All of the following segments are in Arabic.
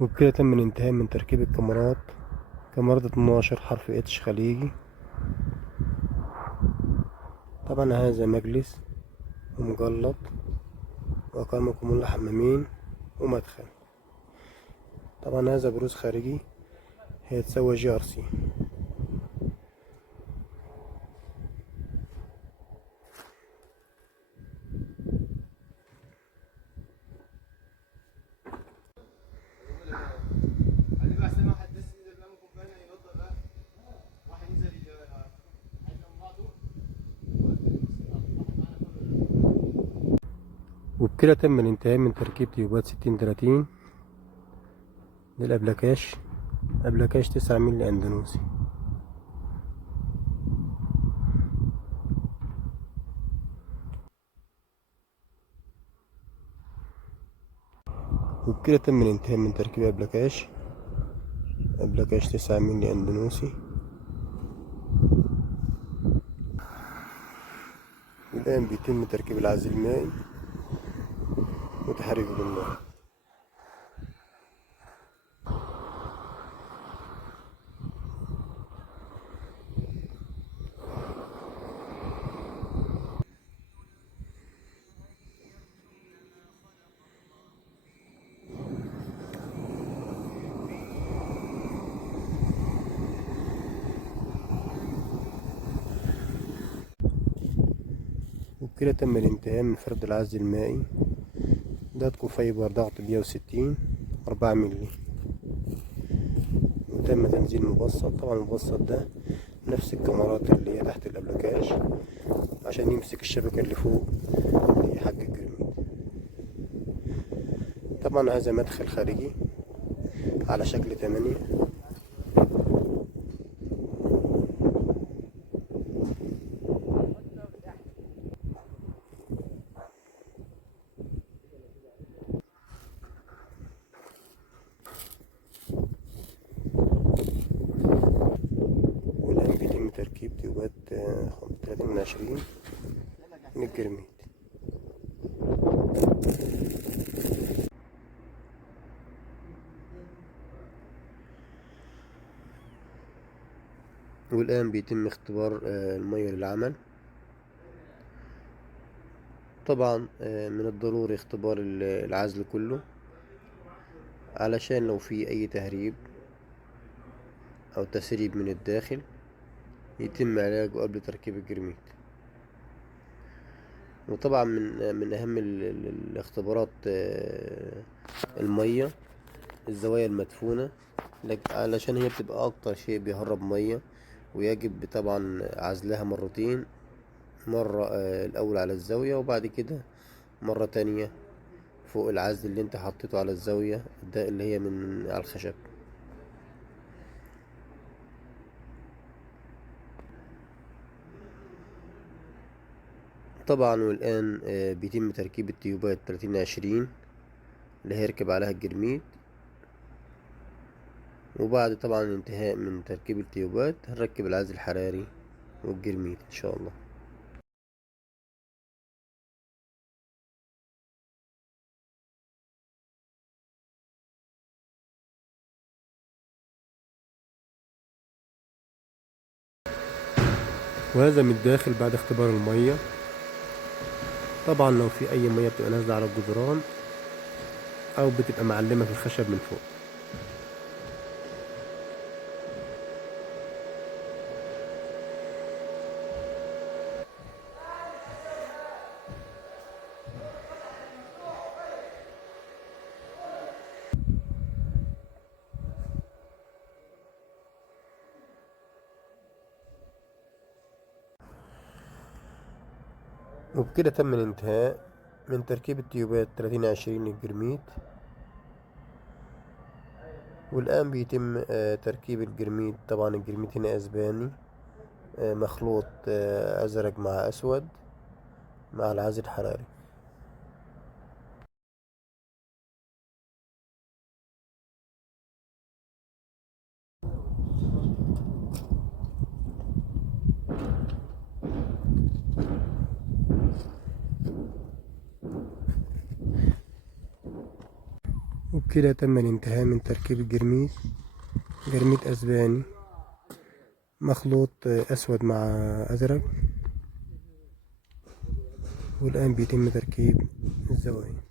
وبكده تم الانتهاء من تركيب الكاميرات. كاميرا 12 حرف اتش خليجي. طبعا هذا مجلس ومجلط وأقام كمون حمامين ومدخل. طبعا هذا بروز خارجي هيتسوى جي ار سي. وبكده تم الانتهاء من تركيب تيوبات 60-30 للأبلكاش. أبلكاش 9 مللي أندونوسي. وبكده تم الانتهاء من تركيب أبلكاش 9 مللي أندونوسي. الآن بيتم تركيب العزل المائي وتحريكه بالنار. وبكده تم الانتهاء من فرد العزل المائي. ده كفايبر ضغط 160 4 مللي. وتم تنزيل مبسط. طبعا المبسط ده نفس الكاميرات اللي هي تحت الأبلكاش عشان يمسك الشبكة اللي فوق اللي هي حق الجرميد. طبعا هذا مدخل خارجي على شكل 8. والآن بيتم تركيب تيوبات 30/20 من الجرميد. والآن بيتم اختبار المية للعمل. طبعا من الضروري اختبار العزل كله علشان لو في أي تهريب أو تسريب من الداخل يتم علاجه قبل تركيب الجرميد. وطبعا من أهم الاختبارات المية، الزوايا المدفونة، علشان هي بتبقى أكتر شيء بيهرب مية، ويجب طبعا عزلها مرتين. مرة الأول على الزاوية، وبعد كده مرة تانية فوق العزل اللي انت حطيته على الزاوية ده اللي هي من على الخشب. طبعا والآن بيتم تركيب التيوبات 30/20 اللي هيركب عليها الجرميد. وبعد طبعا الانتهاء من تركيب التيوبات هنركب العزل الحراري والجرميد ان شاء الله. وهذا من الداخل بعد اختبار المية. طبعا لو في اي مية بتبقى نازلة على الجدران او بتبقى معلمة في الخشب من فوق. وبكده تم الانتهاء من تركيب التيوبات 30/20 للجرميد. والآن بيتم تركيب الجرميد. طبعا الجرميد هنا أسباني مخلوط أزرق مع أسود مع العزل الحراري. وبكده تم الانتهاء من تركيب الجرميد. جرميد أسباني مخلوط أسود مع أزرق، والآن بيتم تركيب الزوايا.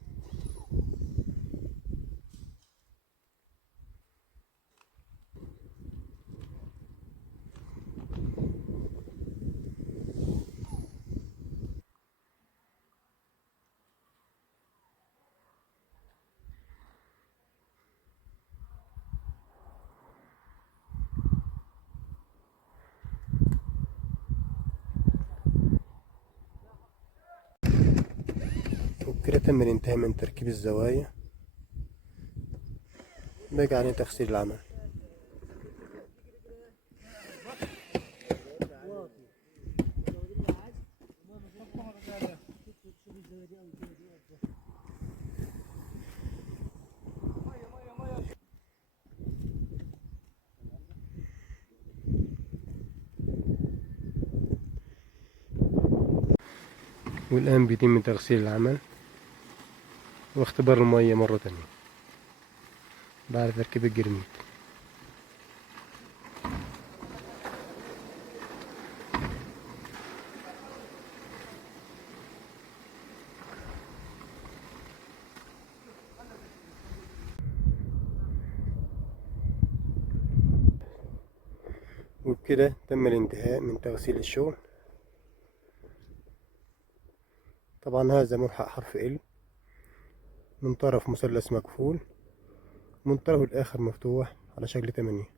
وبكده تم الانتهاء من تركيب الزوايا، باقي عليه تغسيل العمل. والآن بيتم تغسيل العمل واختبار المية مرة تانية بعد تركيب الجرميد. وبكده تم الانتهاء من تغسيل الشغل. طبعا هذا ملحق حرف ال من طرف مثلث مقفول، من طرف الآخر مفتوح على شكل 8.